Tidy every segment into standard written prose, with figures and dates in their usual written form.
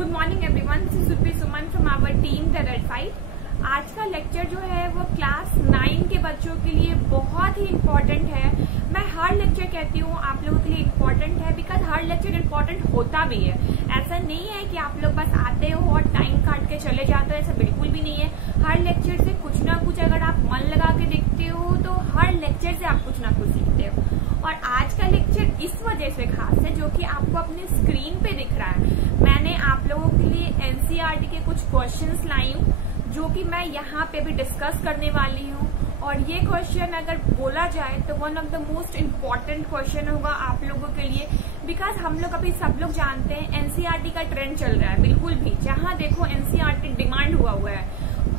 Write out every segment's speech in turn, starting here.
Good morning everyone, this is Supri Suman from our team the red fight. आज का lecture जो है वो क्लास 9 के बच्चों के लिए बहुत ही इम्पोर्टेंट है। मैं हर लेक्चर कहती हूँ आप लोगों के लिए इम्पोर्टेंट है, बिकॉज हर लेक्चर इम्पोर्टेंट होता भी है। ऐसा नहीं है कि आप लोग बस आते हो और टाइम काट के चले जाते हो, ऐसा बिल्कुल भी नहीं है। हर लेक्चर से कुछ ना कुछ अगर आप मन लगा के देखते हो तो हर लेक्चर से आप कुछ ना कुछ सीखते हो। और आज का लेक्चर इस वजह से खास है जो कि आपको अपनी स्क्रीन पे दिख रहा है। मैंने आप लोगों के लिए एनसीईआरटी के कुछ क्वेश्चंस लाई हूँ जो कि मैं यहाँ पे भी डिस्कस करने वाली हूँ। और ये क्वेश्चन अगर बोला जाए तो one of the most important question होगा आप लोगों के लिए, बिकॉज हम लोग अभी सब लोग जानते हैं एनसीईआरटी का ट्रेंड चल रहा है। बिल्कुल भी जहाँ देखो एनसीईआरटी डिमांड हुआ है,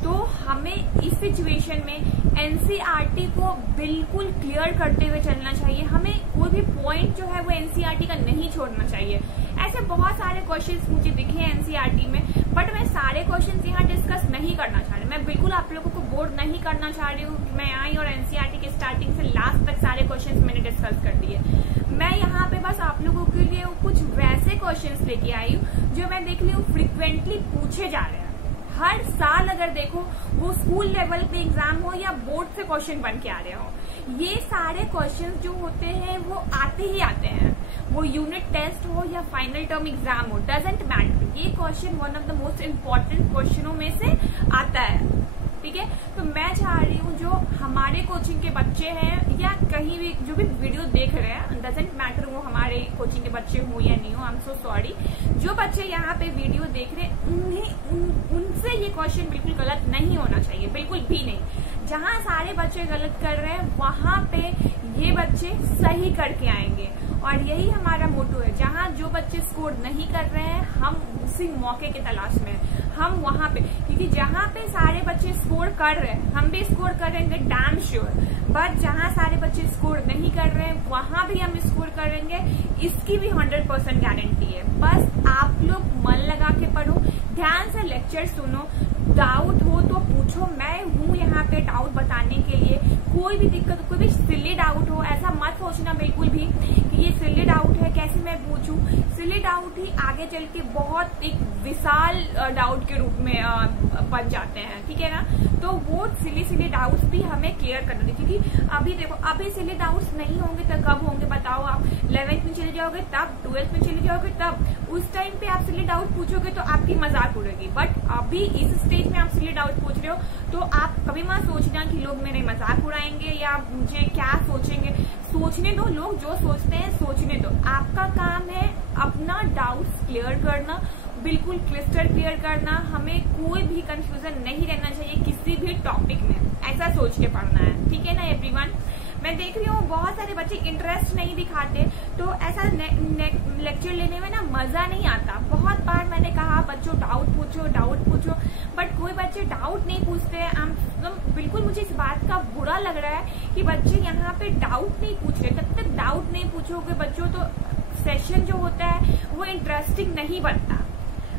तो हमें इस सिचुएशन में एनसीईआरटी को बिल्कुल क्लियर करते हुए चलना चाहिए। हमें कोई भी पॉइंट जो है वो एनसीईआरटी का नहीं छोड़ना चाहिए। ऐसे बहुत सारे क्वेश्चंस मुझे दिखे हैं एनसीईआरटी में, बट मैं सारे क्वेश्चंस यहाँ डिस्कस नहीं करना चाह रही। मैं बिल्कुल आप लोगों को बोर नहीं करना चाह रही हूँ कि मैं आई और एनसीईआरटी के स्टार्टिंग से लास्ट तक सारे क्वेश्चंस मैंने डिस्कस कर दिए। मैं यहाँ पे बस आप लोगों के लिए कुछ वैसे क्वेश्चंस लेके आई हूँ जो मैं देख रही हूँ फ्रिक्वेंटली पूछे जा रहे हैं। हर साल अगर देखो वो स्कूल लेवल पे एग्जाम हो या बोर्ड से क्वेश्चन बन के आ रहे हो, ये सारे क्वेश्चंस जो होते हैं वो आते ही आते हैं। वो यूनिट टेस्ट हो या फाइनल टर्म एग्जाम हो, डजेंट मैटर, ये question one of the most important क्वेश्चनों में से आता है। ठीक है, तो मैं चाह रही हूँ जो हमारे कोचिंग के बच्चे हैं या कहीं भी जो भी वीडियो देख रहे हैं, डजेंट मैटर वो हमारे कोचिंग के बच्चे हो या नहीं हो, आई एम सो सॉरी, जो बच्चे यहाँ पे वीडियो देख रहे हैं उनसे ये क्वेश्चन बिल्कुल गलत नहीं होना चाहिए, बिल्कुल भी नहीं। जहाँ सारे बच्चे गलत कर रहे हैं वहां पे ये बच्चे सही करके आएंगे। और यही हमारा मोटो है, जहाँ जो बच्चे स्कोर नहीं कर रहे हैं हम उसी मौके की तलाश में हम वहां पे, क्योंकि जहाँ पे सारे बच्चे स्कोर कर रहे हैं हम भी स्कोर करेंगे डैम श्योर, बट जहाँ सारे बच्चे स्कोर नहीं कर रहे हैं वहां भी हम स्कोर करेंगे, इसकी भी 100% गारंटी है। बस आप लोग मन लगा के पढ़ो, ध्यान से लेक्चर सुनो, डाउट हो तो पूछो, मैं हूँ यहाँ पे डाउट बताने के लिए। कोई भी दिक्कत, कोई भी सिली डाउट हो ऐसा मत सोचना बिल्कुल भी कि ये सिली डाउट है कैसे मैं पूछूं। सिली डाउट ही आगे चल के बहुत एक विशाल डाउट के रूप में बन जाते हैं, ठीक है ना। तो वो सिली डाउट्स भी हमें क्लियर करना चाहिए, क्योंकि अभी देखो अभी सिली डाउट्स नहीं होंगे तो कब होंगे बताओ। आप 11th में चले जाओगे तब, 12th में चले जाओगे तब, उस टाइम पे आप सिली डाउट पूछोगे तो आपकी मजाक उड़ेगी। बट अभी इस स्टेज में आप सिली डाउट पूछ रहे हो तो आप कभी मत सोचना कि लोग मेरे मजाक उड़ाएंगे या मुझे क्या सोचेंगे। सोचने दो, लोग जो सोचते हैं सोचने दो। आपका काम है अपना डाउट्स क्लियर करना, बिल्कुल क्लिस्टर क्लियर करना। हमें कोई भी कंफ्यूजन नहीं रहना चाहिए किसी भी टॉपिक में, ऐसा सोच के पढ़ना है, ठीक है ना एवरीवन। मैं देख रही हूँ बहुत सारे बच्चे इंटरेस्ट नहीं दिखाते, तो ऐसा लेक्चर लेने में ना मजा नहीं आता। बहुत बार मैंने कहा बच्चों डाउट पूछो, बट कोई बच्चे डाउट नहीं पूछते हैं। बिल्कुल मुझे इस बात का बुरा लग रहा है कि बच्चे यहाँ पे डाउट नहीं पूछ रहे। जब तक डाउट नहीं पूछोगे बच्चों तो सेशन जो होता है वो इंटरेस्टिंग नहीं बनता।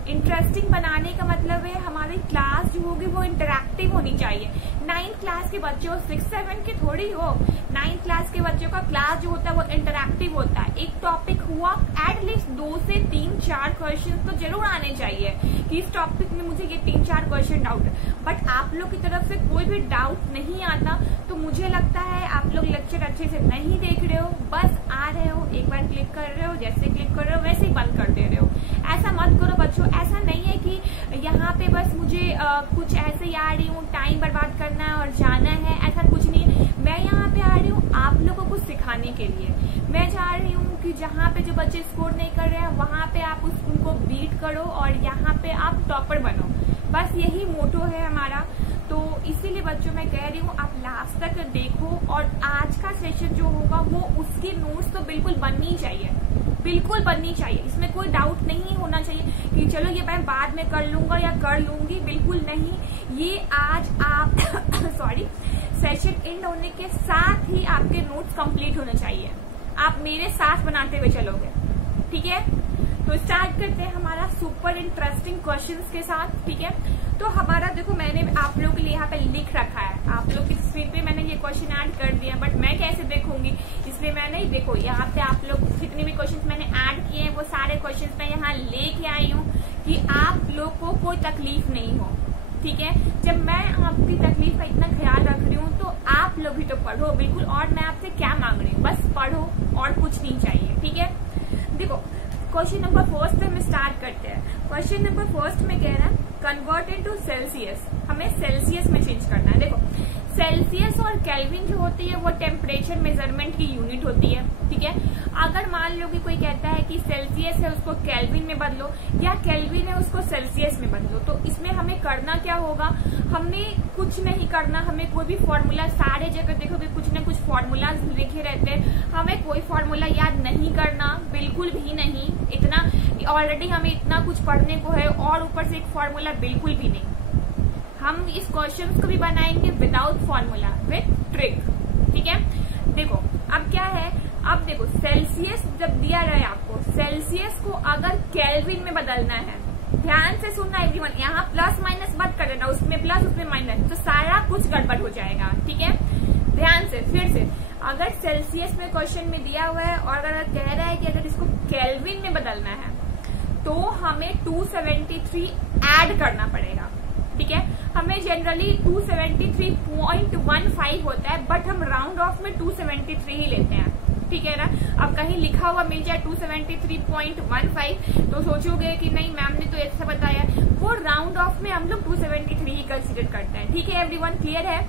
इंटरेस्टिंग बनाने का मतलब है हमारी क्लास जो होगी वो इंटरैक्टिव होनी चाहिए। 9th क्लास के बच्चे हो, 6-7 के थोड़ी हो। 9th क्लास के बच्चों का क्लास जो होता है वो इंटरैक्टिव होता है। एक टॉपिक हुआ, एटलीस्ट 2 से 3-4 क्वेश्चन तो जरूर आने चाहिए कि इस टॉपिक में मुझे ये 3-4 क्वेश्चन डाउट है। बट आप लोग की तरफ से कोई भी डाउट नहीं आता तो मुझे लगता है आप लोग लेक्चर अच्छे से नहीं देख रहे हो, बस आ रहे हो, एक बार क्लिक कर रहे हो, जैसे क्लिक कर रहे हो वैसे ही बंद कर दे रहे हो। ऐसा मत करो बच्चों। ऐसा नहीं है कि यहाँ पे बस मुझे कुछ ऐसे ही आ रही हूँ, टाइम बर्बाद करना है और जाना है, ऐसा कुछ नहीं है। मैं यहाँ पे आ रही हूँ आप लोगों को सिखाने के लिए। मैं चाह रही हूँ कि जहाँ पे जो बच्चे स्कोर नहीं कर रहे हैं वहाँ पे आप उनको बीट करो और यहाँ पे आप टॉपर बनो, बस यही मोटो है हमारा। तो इसीलिए बच्चों मैं कह रही हूँ आप लास्ट तक देखो, और आज का सेशन जो होगा वो उसके नोट्स तो बिल्कुल बननी चाहिए, बिल्कुल बननी चाहिए। इसमें कोई डाउट नहीं होना चाहिए कि चलो ये मैं बाद में कर लूंगा या कर लूंगी, बिल्कुल नहीं। ये आज आप सॉरी सेशन एंड होने के साथ ही आपके नोट्स कंप्लीट होने चाहिए। आप मेरे साथ बनाते हुए चलोगे, ठीक है। तो स्टार्ट करते हैं हमारा सुपर इंटरेस्टिंग क्वेश्चंस के साथ, ठीक है। तो हमारा देखो मैंने आप लोगों के लिए यहाँ पे लिख रखा है, आप लोग की स्क्रीन पे मैंने ये क्वेश्चन ऐड कर दिया, बट मैं कैसे देखूंगी, इसलिए मैंने देखो यहाँ पे आप लोग जितने भी क्वेश्चन मैंने ऐड किए हैं वो सारे क्वेश्चन मैं यहाँ लेके आई हूँ कि लोग को कोई तकलीफ नहीं हो, ठीक है। जब मैं आपकी तकलीफ का इतना ख्याल रख रही हूँ तो आप लोग भी तो पढ़ो बिल्कुल। और मैं आपसे क्या मांग रही हूँ, बस पढ़ो और कुछ नहीं चाहिए, ठीक है। देखो क्वेश्चन नंबर फर्स्ट से हम स्टार्ट करते हैं। क्वेश्चन नंबर फर्स्ट में कह रहा है कन्वर्ट इनटू सेल्सियस, हमें सेल्सियस में चेंज करना है। देखो सेल्सियस और केल्विन जो होती है वो टेम्परेचर मेजरमेंट की यूनिट होती है, ठीक है। अगर मान लो कि कोई कहता है कि सेल्सियस है उसको केल्विन में बदलो या केल्विन है उसको सेल्सियस में बदलो, तो इसमें हमें करना क्या होगा, हमें कुछ नहीं करना, हमें कोई भी फॉर्मूला, सारे जगह देखोगे कुछ न कुछ फॉर्मूला लिखे रहते हैं, हमें कोई फॉर्मूला याद नहीं करना, बिल्कुल भी नहीं। इतना ऑलरेडी हमें इतना कुछ पढ़ने को है और ऊपर से एक फॉर्मूला बिल्कुल भी नहीं। हम इस क्वेश्चन को भी बनाएंगे विदाउट फॉर्मूला, विथ ट्रिक, ठीक है। देखो अब क्या है, अब देखो सेल्सियस जब दिया रहे आपको, सेल्सियस को अगर केल्विन में बदलना है, ध्यान से सुनना एवरीवन, यहाँ प्लस माइनस मत कर देना, उसमें प्लस उसमें माइनस, तो सारा कुछ गड़बड़ हो जाएगा, ठीक है। ध्यान से फिर से, अगर सेल्सियस में क्वेश्चन में दिया हुआ है और अगर कह रहा है कि अगर इसको केल्विन में बदलना है तो हमें 273 ऐड करना पड़ेगा, ठीक है। हमें जनरली 273.15 होता है, बट हम राउंड ऑफ में 273 ही लेते हैं, ठीक है ना। अब कहीं लिखा हुआ मिल जाए 273.15 तो सोचोगे कि नहीं मैम ने तो ऐसा बताया, वो राउंड ऑफ में हम लोग 273 ही कंसिडर करते हैं, ठीक है। एवरीवन क्लियर है।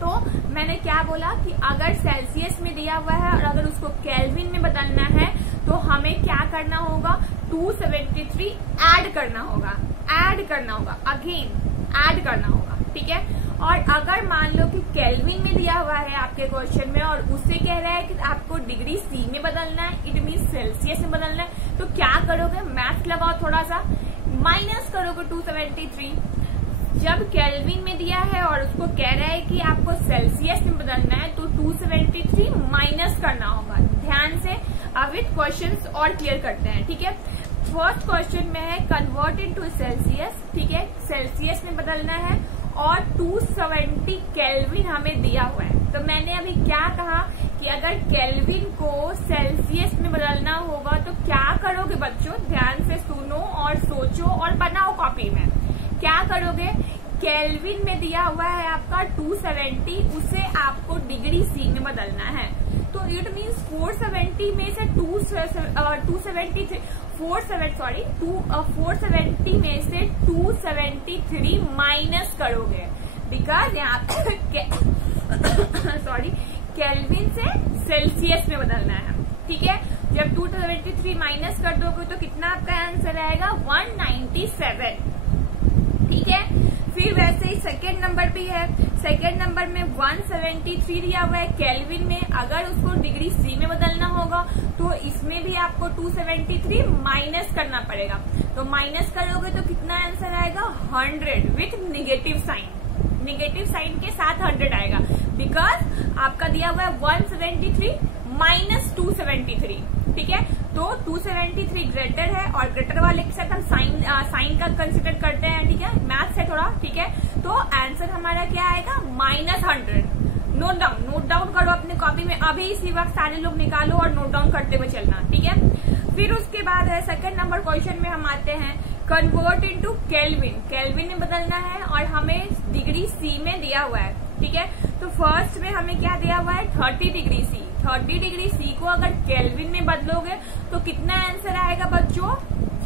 तो मैंने क्या बोला कि अगर सेल्सियस में दिया हुआ है और अगर उसको केल्विन में बदलना है तो हमें क्या करना होगा, 273 ऐड करना होगा, अगेन ऐड करना होगा, ठीक है। और अगर मान लो कि केल्विन में दिया हुआ है आपके क्वेश्चन में और उससे कह रहा है कि आपको डिग्री सी में बदलना है, इट मीन सेल्सियस में बदलना है, तो क्या करोगे, मैथ लगाओ थोड़ा सा, माइनस करोगे 273। जब केल्विन में दिया है और उसको कह रहा है कि आपको सेल्सियस में बदलना है तो 273 माइनस करना होगा। ध्यान से अब विद क्वेश्चंस और क्लियर करते हैं, ठीक है। फर्स्ट क्वेश्चन में है कन्वर्ट इनटू सेल्सियस, ठीक है, सेल्सियस में बदलना है और 270 केल्विन हमें दिया हुआ है। तो मैंने अभी क्या कहा कि अगर केल्विन को सेल्सियस में बदलना होगा तो क्या करोगे बच्चों, ध्यान से सुनो और सोचो और बनाओ कॉपी में। क्या करोगे, केल्विन में दिया हुआ है आपका 270, उसे आपको डिग्री सी में बदलना है, तो इट मीन्स 470 में से 470 में से 273 माइनस करोगे, बिकॉज यहाँ सॉरी केल्विन से सेल्सियस में बदलना है, ठीक है। जब 273 माइनस कर दोगे तो कितना आपका आंसर आएगा, 197, ठीक है। फिर वैसे ही सेकेंड नंबर भी है, सेकेंड नंबर में 173 दिया हुआ है केल्विन में, अगर उसको डिग्री सी में बदलना होगा तो इसमें भी आपको 273 माइनस करना पड़ेगा, तो माइनस करोगे तो कितना आंसर आएगा, 100 विथ निगेटिव साइन के साथ 100 आएगा, बिकॉज आपका दिया हुआ है 173 माइनस 273, ठीक है। तो 273 ग्रेटर है और ग्रेटर वाले के साथ हम साइन का कंसिडर करते हैं, ठीक है, मैथ से थोड़ा, ठीक है। तो आंसर हमारा क्या आएगा, -100। नोट डाउन करो अपने कॉपी में, अभी इसी वक्त सारे लोग निकालो और नोट डाउन करते हुए चलना, ठीक है। फिर उसके बाद है सेकंड नंबर क्वेश्चन में हम आते हैं कन्वर्ट इनटू केल्विन में बदलना है और हमें डिग्री सी में दिया हुआ है, ठीक है। तो फर्स्ट में हमें क्या दिया हुआ है, 30 डिग्री सी। 30 डिग्री सी को अगर केल्विन में बदलोगे तो कितना आंसर आएगा बच्चों,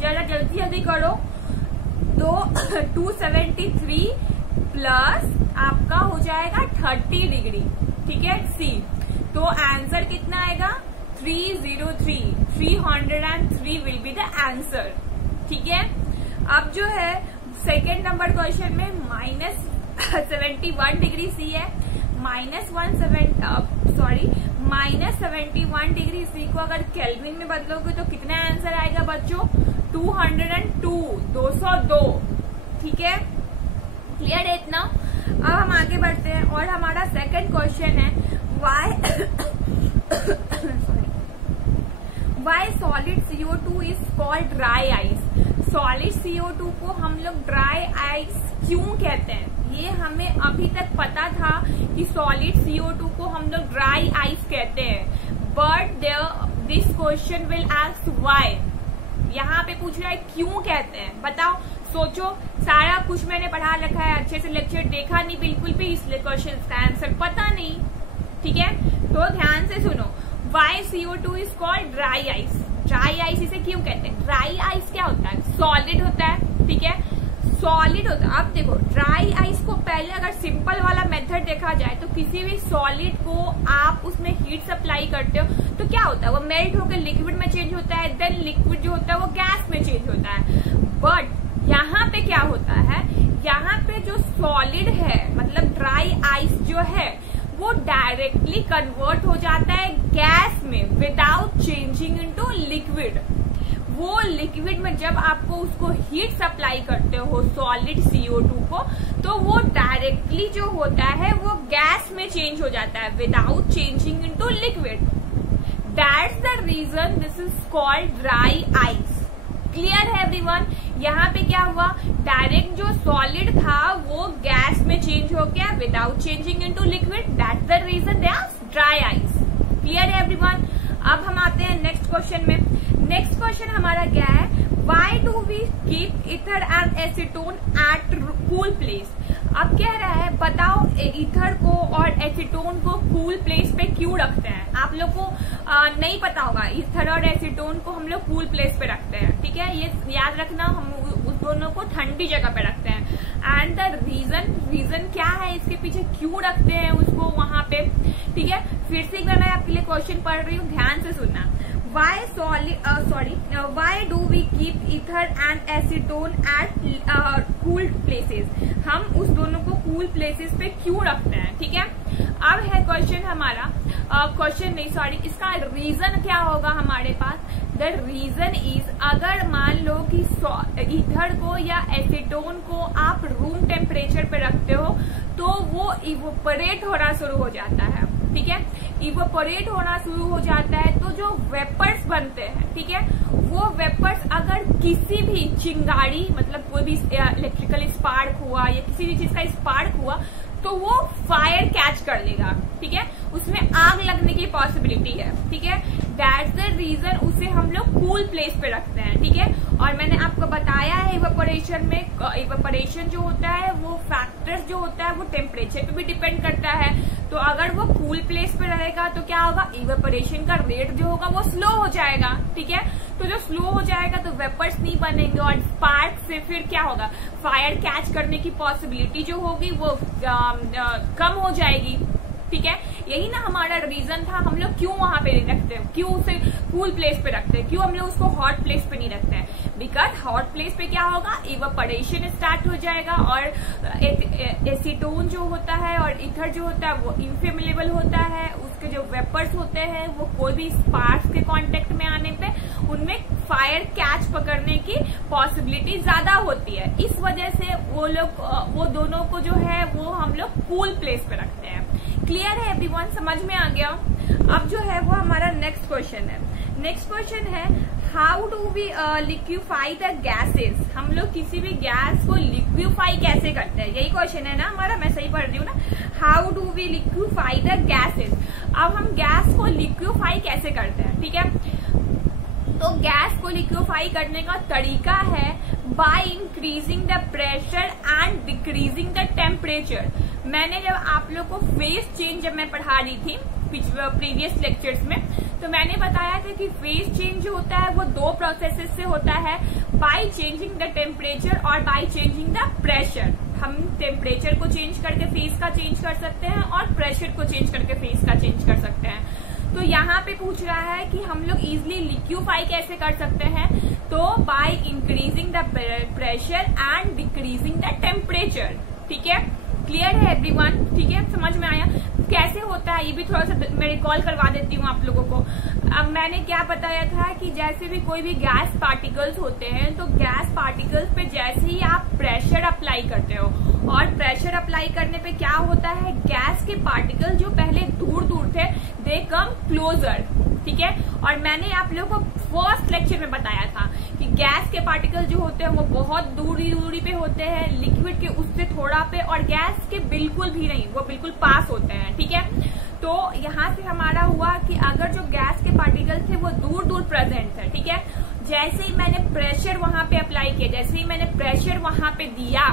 जरा जल्दी करो, तो 273 प्लस आपका हो जाएगा 30 डिग्री, ठीक है, सी। तो आंसर कितना आएगा, 303 विल बी द आंसर, ठीक है। अब जो है सेकेंड नंबर क्वेश्चन में -71 डिग्री सी है, -71 डिग्री सी को अगर केल्विन में बदलोगे तो कितना आंसर आएगा बच्चों, 202, ठीक है, क्लियर है इतना। अब हम आगे बढ़ते हैं और हमारा सेकंड क्वेश्चन है why solid CO2 is called dry ice. Solid CO2 को हम लोग ड्राई आइस क्यों कहते हैं, ये हमें अभी तक पता था कि सॉलिड CO2 को हम लोग ड्राई आइस कहते हैं, but this question will ask why. यहाँ पे पूछ रहा है क्यों कहते हैं, बताओ। सोचो, सारा कुछ मैंने पढ़ा रखा है, अच्छे से लेक्चर देखा नहीं बिल्कुल भी, इसलिए क्वेश्चन का आंसर पता नहीं। ठीक है, तो ध्यान से सुनो। Why CO2 is called dry ice? Dry ice इसे क्यों कहते हैं? ड्राई आइस क्या होता है? सॉलिड होता है। ठीक है, सॉलिड होता है। अब देखो, ड्राई आइस को पहले अगर सिंपल वाला मेथड देखा जाए तो किसी भी सॉलिड को आप उसमें हीट सप्लाई करते हो तो क्या होता है? वो मेल्ट होकर लिक्विड में चेंज होता है, देन लिक्विड जो होता है वो गैस में चेंज होता है। बट यहाँ पे क्या होता है, यहाँ पे जो सॉलिड है मतलब ड्राई आइस जो है वो डायरेक्टली कन्वर्ट हो जाता है गैस में विदाउट चेंजिंग इनटू लिक्विड। वो लिक्विड में जब आपको उसको हीट सप्लाई करते हो सॉलिड CO2 को, तो वो डायरेक्टली जो होता है वो गैस में चेंज हो जाता है without changing into liquid. That's the reason this is called dry ice. Clear है एवरीवन? यहाँ पे क्या हुआ, डायरेक्ट जो सॉलिड था वो गैस में चेंज हो गया without changing into liquid. That's the reason they are dry ice. Clear है एवरीवन? अब हम आते हैं नेक्स्ट क्वेश्चन में। नेक्स्ट क्वेश्चन हमारा क्या है, why do we keep ether and acetone at cool place. अब कह रहा है बताओ ईथर को और एसीटोन को कूल प्लेस पे क्यों रखते हैं। आप लोग को नहीं पता होगा, ईथर और एसीटोन को हम लोग कूल प्लेस पे रखते हैं। ठीक है, ये याद रखना, हम उस दोनों को ठंडी जगह पे रखते हैं। एंड द रीजन क्या है इसके पीछे, क्यों रखते हैं उसको वहां पे। ठीक है, फिर से एक बार मैं आपके लिए क्वेश्चन पढ़ रही हूँ, ध्यान से सुनना। Why do we keep ether and acetone at cool places? हम उस दोनों को कूल प्लेसेस पे क्यों रखते हैं। ठीक है, अब है क्वेश्चन हमारा, इसका रीजन क्या होगा हमारे पास। द रीजन इज, अगर मान लो कि ईथर को या एसीटोन को आप रूम टेम्परेचर पे रखते हो तो वो इवोपरेट होना शुरू हो जाता है। ठीक है, इवोपरेट होना शुरू हो जाता है तो जो वेपर्स बनते हैं, ठीक है, वो वेपर्स अगर किसी भी चिंगारी मतलब कोई भी इलेक्ट्रिकल स्पार्क हुआ या किसी भी चीज का स्पार्क हुआ तो वो फायर कैच कर लेगा। ठीक है, उसमें आग लगने की पॉसिबिलिटी है। ठीक है, दैट्स द रीजन उसे हम लोग कूल प्लेस पे रखते हैं। ठीक है, और मैंने आपको बताया है इवेपोरेशन में, इवेपोरेशन जो होता है वो फैक्टर्स जो होता है वो टेम्परेचर पे भी डिपेंड करता है। तो अगर वो कूल प्लेस पे रहेगा तो क्या होगा, इवेपोरेशन का रेट जो होगा वो स्लो हो जाएगा। ठीक है, तो जो स्लो हो जाएगा तो वेपर्स नहीं बनेंगे और स्पार्क से फिर क्या होगा, फायर कैच करने की पॉसिबिलिटी जो होगी वो कम हो जाएगी। ठीक है, यही ना हमारा रीजन था, हम लोग क्यों वहां पे नहीं रखते, क्यों उसे कूल प्लेस पे रखते हैं, क्यों हम लोग उसको हॉट प्लेस पे नहीं रखते हैं। बिकॉज हॉट प्लेस पे क्या होगा, इवेपोरेशन स्टार्ट हो जाएगा और एसीटोन जो होता है और ईथर जो होता है वो इनफ्लेमेबल होता है। उसके जो वेपर्स होते हैं वो कोई भी स्पार्क्स के कांटेक्ट में आने पे उनमें फायर कैच पकड़ने की पॉसिबिलिटी ज्यादा होती है। इस वजह से वो दोनों को जो है वो हम लोग कूल प्लेस पे रखते हैं। क्लियर है एवरीवन? समझ में आ गया? अब जो है वो हमारा नेक्स्ट क्वेश्चन है। नेक्स्ट क्वेश्चन है, how do we liquefy the gases. हम लोग किसी भी गैस को लिक्विफाई कैसे करते हैं, यही क्वेश्चन है ना हमारा, मैं सही पढ़ रही हूँ ना। How do we liquefy the gases. अब हम गैस को लिक्विफाई कैसे करते हैं। ठीक है, तो गैस को लिक्विफाई करने का तरीका है by increasing the pressure and decreasing the temperature. मैंने जब आप लोग को फेज चेंज जब मैं पढ़ा रही थी प्रीवियस लेक्चर्स में, तो मैंने बताया था कि फेज चेंज जो होता है वो दो प्रोसेसेस से होता है, बाय चेंजिंग द टेम्परेचर और बाय चेंजिंग द प्रेशर। हम टेम्परेचर को चेंज करके फेज का चेंज कर सकते हैं और प्रेशर को चेंज करके फेज का चेंज कर सकते हैं। तो यहाँ पे पूछ रहा है कि हम लोग इजिली लिक्विफाई कैसे कर सकते हैं, तो by increasing the pressure and decreasing the temperature. ठीक है, क्लियर है एवरीवन? ठीक है, समझ में आया कैसे होता है, ये भी थोड़ा सा मैं रिकॉल करवा देती हूँ आप लोगों को। अब मैंने क्या बताया था कि जैसे भी कोई भी गैस पार्टिकल्स होते हैं तो गैस पार्टिकल्स पे जैसे ही आप प्रेशर अप्लाई करते हो और प्रेशर अप्लाई करने पे क्या होता है, गैस के पार्टिकल जो पहले दूर दूर थे दे कम क्लोजर। ठीक है, और मैंने आप लोगों को फर्स्ट लेक्चर में बताया था कि गैस के पार्टिकल जो होते हैं वो बहुत दूरी पे होते हैं, लिक्विड के उससे थोड़ा पे, और गैस के बिल्कुल भी नहीं, वो बिल्कुल पास होते हैं। ठीक है, तो यहाँ से हमारा हुआ कि अगर जो गैस के पार्टिकल थे वो दूर दूर प्रेजेंट थे, ठीक है, जैसे ही मैंने प्रेशर वहां पे अप्लाई किया, जैसे ही मैंने प्रेशर वहां पे दिया,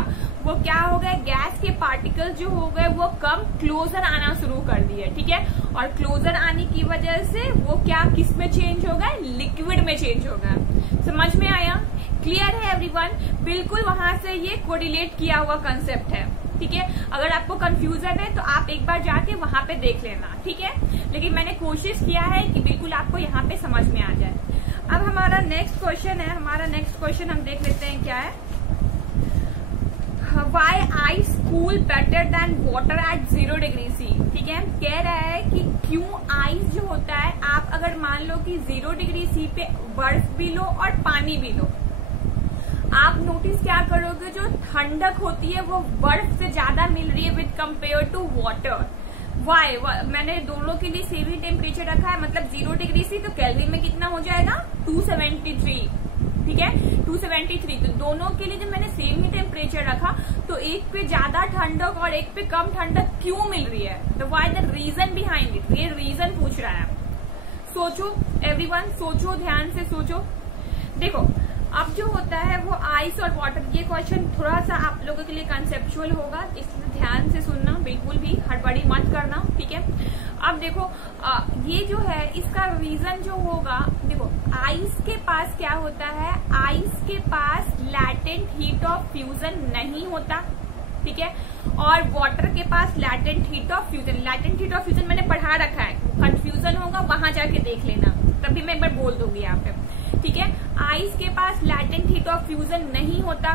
वो क्या हो गया, गैस के पार्टिकल्स जो हो गए वो कम क्लोजर आना शुरू कर दिए, ठीक है। और क्लोजर आने की वजह से वो क्या किस में चेंज हो गया, लिक्विड में चेंज हो गया। समझ में आया? क्लियर है एवरीवन? बिल्कुल वहां से ये कोरिलेट किया हुआ कंसेप्ट है, ठीक है। अगर आपको कंफ्यूजन है तो आप एक बार जाके वहां पे देख लेना, ठीक है। लेकिन मैंने कोशिश किया है कि बिल्कुल आपको यहाँ पे समझ में आ जाए। अब हमारा नेक्स्ट क्वेश्चन है, हमारा नेक्स्ट क्वेश्चन हम देख लेते हैं क्या है। Why ice cool better than water at 0 degree C, ठीक है। कह रहा है कि क्यों आइस जो होता है, आप अगर मान लो कि 0 डिग्री सी पे बर्फ भी लो और पानी भी लो, आप नोटिस क्या करोगे, जो ठंडक होती है वो बर्फ से ज्यादा मिल रही है with compare to water. Why? मैंने दोनों के लिए सेम ही टेम्परेचर रखा है, मतलब 0 डिग्री सी तो केल्विन में कितना हो जाएगा, 273, ठीक है, 273। तो दोनों के लिए जब मैंने सेम ही टेम्परेचर रखा तो एक पे ज्यादा ठंडक और एक पे कम ठंडक क्यों मिल रही है, तो why the reason behind it, ये रीजन पूछ रहा है। सोचो एवरीवन, सोचो, ध्यान से सोचो। देखो अब जो होता है वो आइस और वाटर, ये क्वेश्चन थोड़ा सा आप लोगों के लिए कंसेप्चुअल होगा, इसलिए ध्यान से सुनना, बिल्कुल भी हड़बड़ी मत करना, ठीक है। अब देखो ये जो है इसका रीजन जो होगा, देखो आइस के पास क्या होता है, आइस के पास लैटेंट हीट ऑफ फ्यूजन नहीं होता, ठीक है। और वाटर के पास latent heat of fusion, latent heat of fusion मैंने पढ़ा रखा है, कंफ्यूजन होगा वहां जाके देख लेना, तभी मैं एक बार बोल दूंगी यहाँ पे, ठीक है। आइस के पास लैटेंट हीट ऑफ फ्यूजन नहीं होता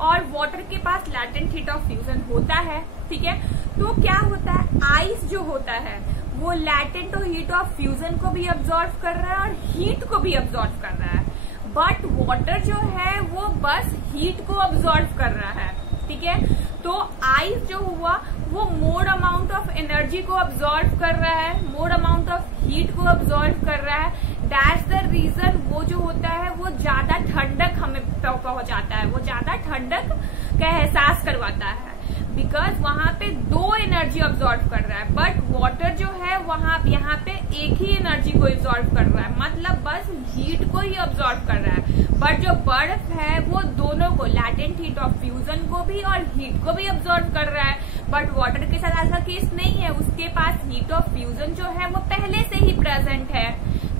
और वाटर के पास लैटेंट हीट ऑफ फ्यूजन होता है, ठीक है। तो क्या होता है, आइस जो होता है वो लैटेंट हीट ऑफ फ्यूजन को भी ऑब्जॉर्व कर रहा है और हीट को भी ऑब्जॉर्व कर रहा है, बट वाटर जो है वो बस हीट को ऑब्जॉर्व कर रहा है, ठीक है। तो आइस जो हुआ वो मोर अमाउंट ऑफ एनर्जी को ऑब्जॉर्व कर रहा है, मोर अमाउंट ऑफ हीट को ऑब्जॉर्व कर रहा है, दैट्स द रीजन वो जो होता है वो ज्यादा ठंडक हमें पहुंचाता है, वो ज्यादा ठंडक का एहसास करवाता है, बिकॉज वहां पे 2 एनर्जी ऑब्जॉर्व कर रहा है, बट वाटर जो है वहां यहाँ पे एक ही एनर्जी को ऑब्जॉर्व कर रहा है, मतलब बस हीट को ही ऑब्जॉर्व कर रहा है। बट जो बर्फ है वो दोनों को, लैटेंट हीट ऑफ फ्यूजन को भी और हीट को भी ऑब्जॉर्व कर रहा है, बट वाटर के साथ ऐसा केस नहीं है, उसके पास हीट ऑफ फ्यूजन जो है वो पहले से ही प्रेजेंट है।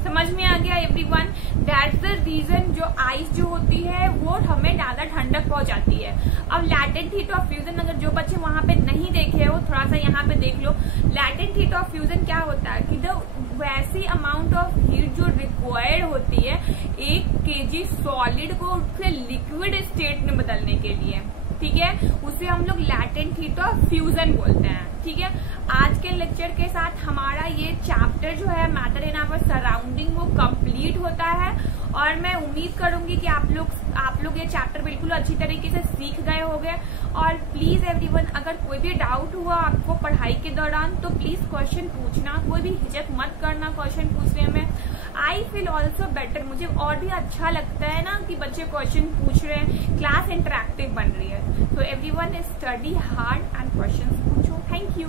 समझ में आ गया एवरीवन? दैट्स द रीजन जो आइस जो होती है वो हमें ज्यादा ठंडक पहुंचाती है। अब लैटेंट हीट ऑफ फ्यूजन, अगर जो बच्चे वहां पे नहीं देखे हो थोड़ा सा यहाँ पे देख लो, लैटेंट हीट ऑफ फ्यूजन क्या होता है कि वैसी अमाउंट ऑफ हीट जो रिक्वायर्ड होती है 1 kg सॉलिड को उसके लिक्विड स्टेट में बदलने के लिए, ठीक है, उसे हम लोग लैटेंट हीट ऑफ फ्यूजन बोलते हैं, ठीक है। आज के लेक्चर के साथ हमारा ये चैप्टर जो है मैटर इन आवर सराउंडिंग वो कंप्लीट होता है और मैं उम्मीद करूंगी कि आप लोग ये चैप्टर बिल्कुल अच्छी तरीके से सीख गए होंगे। और प्लीज एवरीवन, अगर कोई भी डाउट हुआ आपको पढ़ाई के दौरान तो प्लीज क्वेश्चन पूछना, कोई भी हिचक मत करना क्वेश्चन पूछने में। आई फील ऑल्सो बेटर, मुझे और भी अच्छा लगता है ना कि बच्चे क्वेश्चन पूछ रहे हैं, क्लास इंटरेक्टिव बन रही है। तो everyone study hard and question पूछो। Thank you.